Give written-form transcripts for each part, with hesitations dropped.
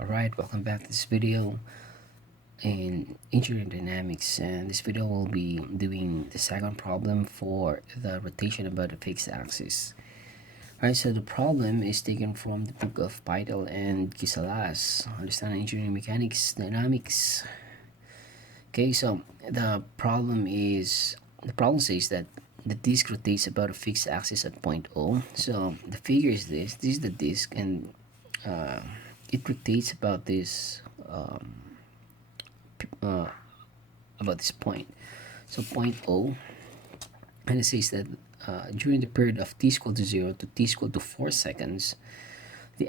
Alright, welcome back to this video in engineering dynamics, and this video will be doing the second problem for the rotation about a fixed axis. Alright, so the problem is taken from the book of Pytel and Kisalas, Understanding Engineering Mechanics Dynamics. Okay, so the problem says that the disk rotates about a fixed axis at point O. So the figure is this is the disk, and it rotates about this point. So point O, and it says that during the period of t equal to 0 to t equal to 4 seconds, the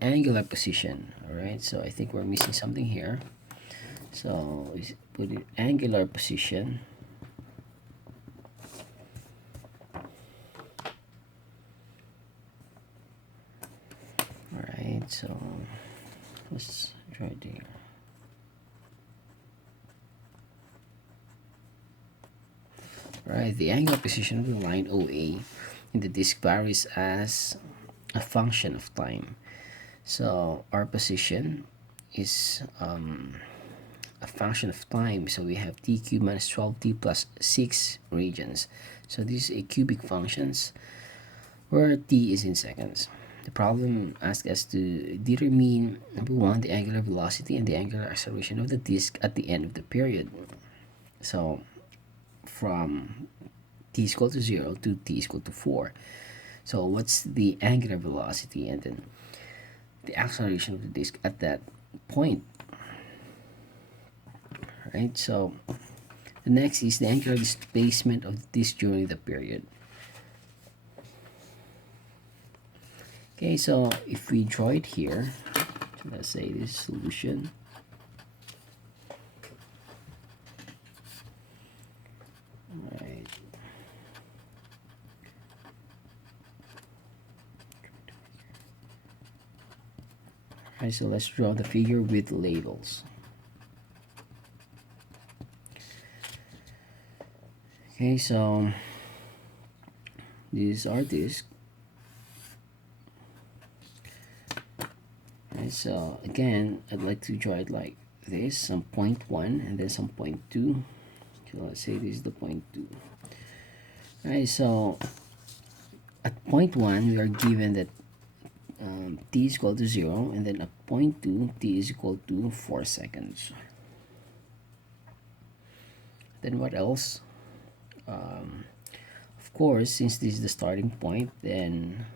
angular position. All right, so I think we're missing something here. So we put it angular position. All right, so let's try it here. All right, the angular position of the line OA in the disk varies as a function of time. So our position is a function of time. So we have t cubed minus 12t plus 6 radians. So this is a cubic functions where t is in seconds. The problem asks us to determine, number one, the angular velocity and the angular acceleration of the disk at the end of the period. So from t is equal to 0 to t is equal to 4. So what's the angular velocity and then the acceleration of the disk at that point? Right, so the next is the angular displacement of the disk during the period. Okay, so if we draw it here, so let's say this solution. Right. Alright, so let's draw the figure with labels. Okay, so this is our disk. Right, so again, I'd like to draw it like this, some point 1 and then some point 2. So let's say this is the point 2. Alright, so at point 1 we are given that t is equal to 0, and then at point 2 t is equal to 4 seconds. Then what else? Of course, since this is the starting point, then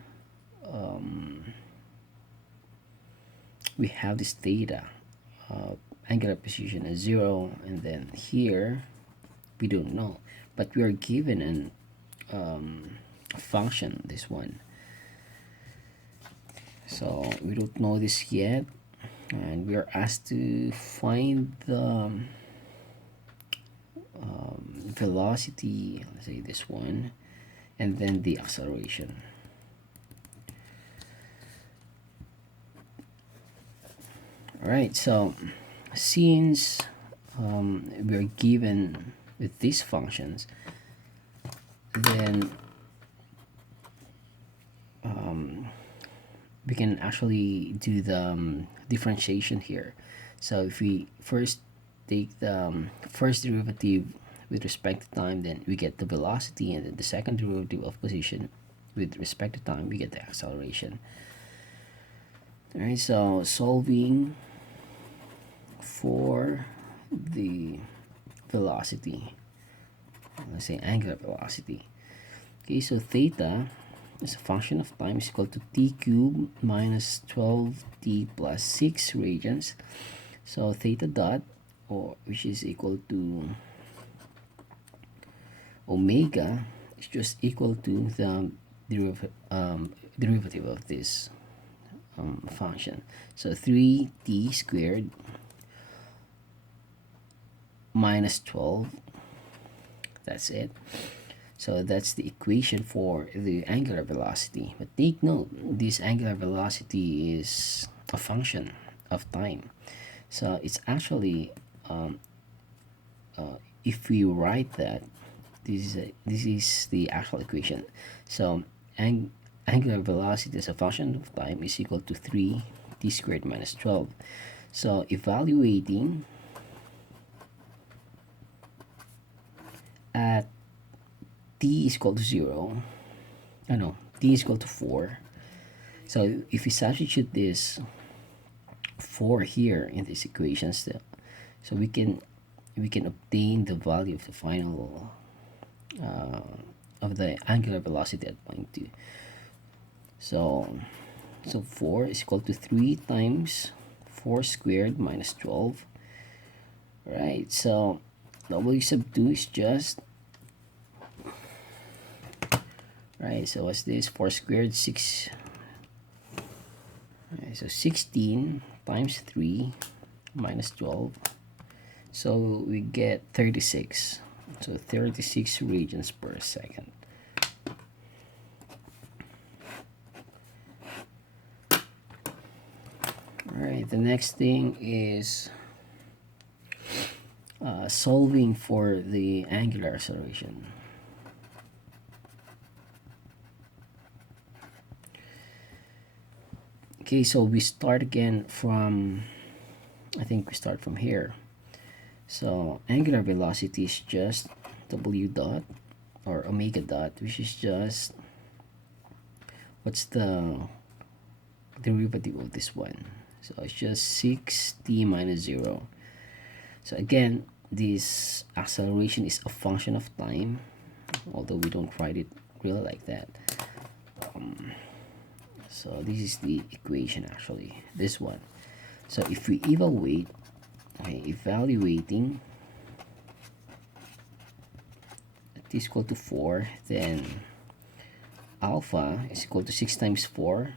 we have this theta, angular position as 0, and then here we don't know, but we are given an a function, this one. So we don't know this yet, and we are asked to find the velocity, let's say this one, and then the acceleration. All right, so since we are given with these functions, then we can actually do the differentiation here. So if we first take the first derivative with respect to time, then we get the velocity, and then the second derivative of position with respect to time, we get the acceleration. All right, so solving for the velocity, let's say angular velocity. Okay, so theta as a function of time is equal to t cubed minus 12t plus 6 radians. So theta dot, or which is equal to omega, is just equal to the derivative of this function. So 3t squared minus 12, that's it. So that's the equation for the angular velocity. But take note, this angular velocity is a function of time. So it's actually, if we write that, this is the actual equation. So angular velocity as a function of time is equal to 3 t squared minus 12. So evaluating at t is equal to 0, t is equal to 4. So if we substitute this 4 here in this equation still, so we can obtain the value of the final of the angular velocity at point 2. So 4 is equal to 3 times 4 squared minus 12. Right, so w sub 2 is just, right, so what's this? 4 squared, 6. Right, so 16 times 3 minus 12. So we get 36. So 36 radians per second. Alright, the next thing is solving for the angular acceleration. Okay, so we start again from, I think we start from here. So angular velocity is just w dot or omega dot, which is just, what's the derivative of this one? So it's just 6t minus 0. So again, this acceleration is a function of time, although we don't write it really like that. So this is the equation, actually, this one. So if we evaluate, okay, evaluating t is equal to 4, then alpha is equal to 6 times 4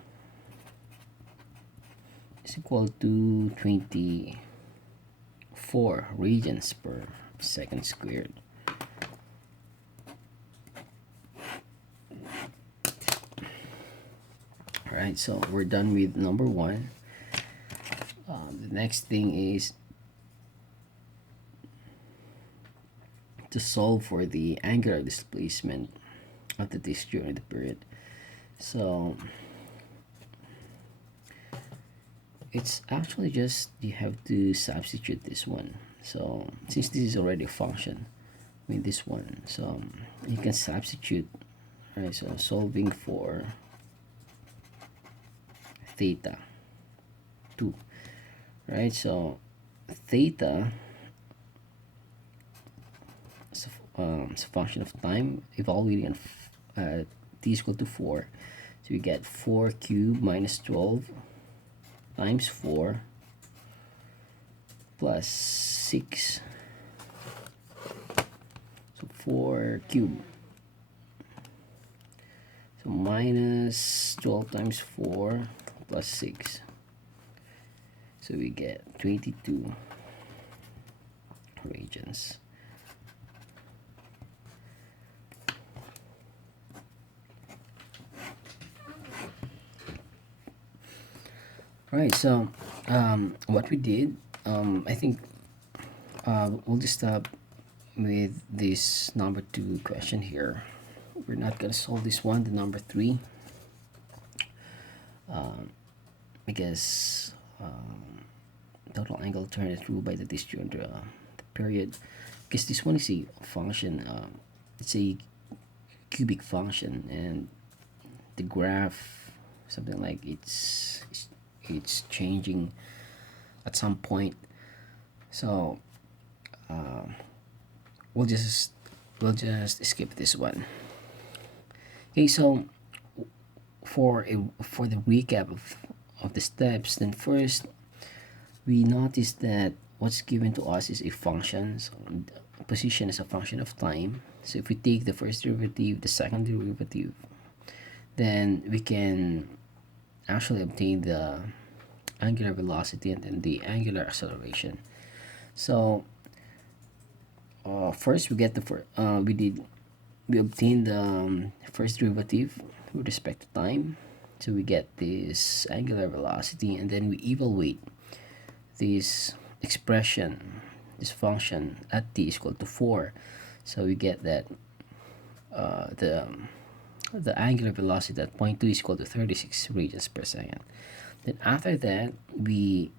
is equal to 24 radians per second squared. Alright, so we're done with number 1. The next thing is to solve for the angular displacement of the disjointed period. So it's actually just, you have to substitute this one. So since this is already a function, I mean this one, so you can substitute. Right, so solving for theta 2, right? So theta is a function of time, evaluating at t is equal to 4. So we get 4 cubed minus 12 times 4 plus 6. So 4 cubed. So minus 12 times 4 plus 6. So we get 22 radians. Right, so what we did, I think we'll just stop with this number 2 question here. We're not gonna solve this one, the number 3, because total angle turned through by the disjoint period, because this one is a function, it's a cubic function, and the graph, something like it's changing at some point. So we'll just skip this one. Okay, so for the recap of the steps, then first we notice that what's given to us is a function. So position is a function of time. So if we take the first derivative, the second derivative, then we can actually obtain the angular velocity and then the angular acceleration. So first we get we obtained the first derivative with respect to time. So we get this angular velocity, and then we evaluate this expression, this function at t is equal to 4. So we get that the the angular velocity at point 2 is equal to 36 radians per second. Then after that, we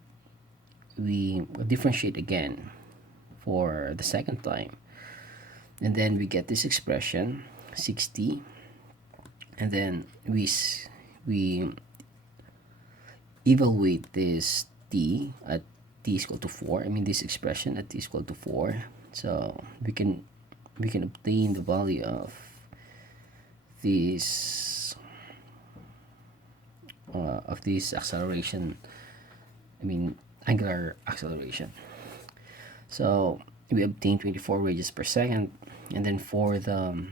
differentiate again for the second time, and then we get this expression 60, and then we evaluate this t at t is equal to 4. I mean this expression at t is equal to 4. So we can obtain the value of this acceleration, I mean angular acceleration. So we obtain 24 radians per second, and then for the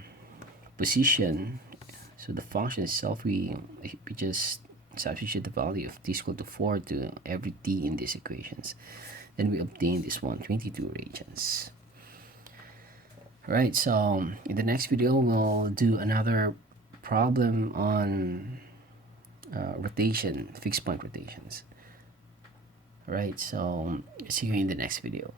position, so the function itself, we just substitute the value of t is equal to 4 to every t in these equations. Then we obtain this one, 22 radians. Right, so in the next video, we'll do another problem on rotation, fixed point rotations. Right, so see you in the next video.